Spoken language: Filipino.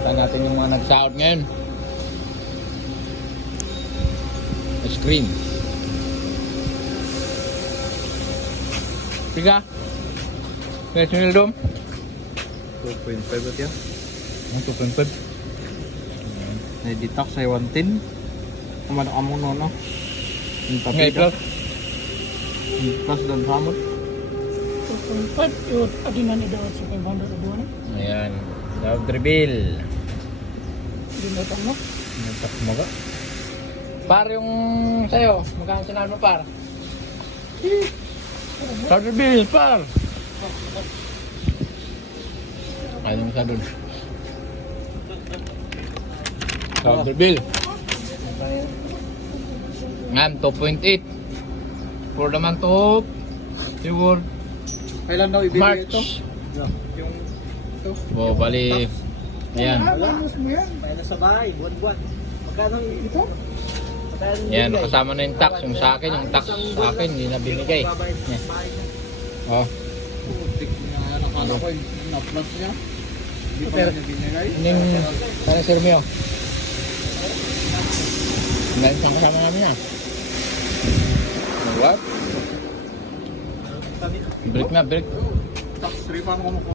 Punta natin yung mga nagsahod ngayon. Ice cream. Tiga. Kaya sinildom? 2.5 at yan. Ang 2.5. May detox ay 110. Kumana ka muna no? Yung Ngayon tapita. plus. Plus doon sa amot. 2.5 yun. Adinan ni daw sa 500 doon. Ayan. Loud reveal. Dinatan mo. Nagtak mo ka? Par yung sa'yo. Magkano sinahod mo par? Loud reveal par. Ayaw mo sa doon. Loud reveal. Ngam, 2.8. For the month of siguro Kailan daw ibigay March. ito? Yung ito. O, bali. Ayan. Manos mo yan. May nasa bahay, buwan-buwan. Magkano Ito? Ayan, kasama na yung tax. Yung sa akin, yung tax sa akin, hindi na binigay. Yan. Oh. Putik na nakala ko yung na-plus niya. Hindi pa niya binigay. Yung, parang sir Mio. Ngayon pang kasama namin na. What? Break na, break. Tax 3 paano ko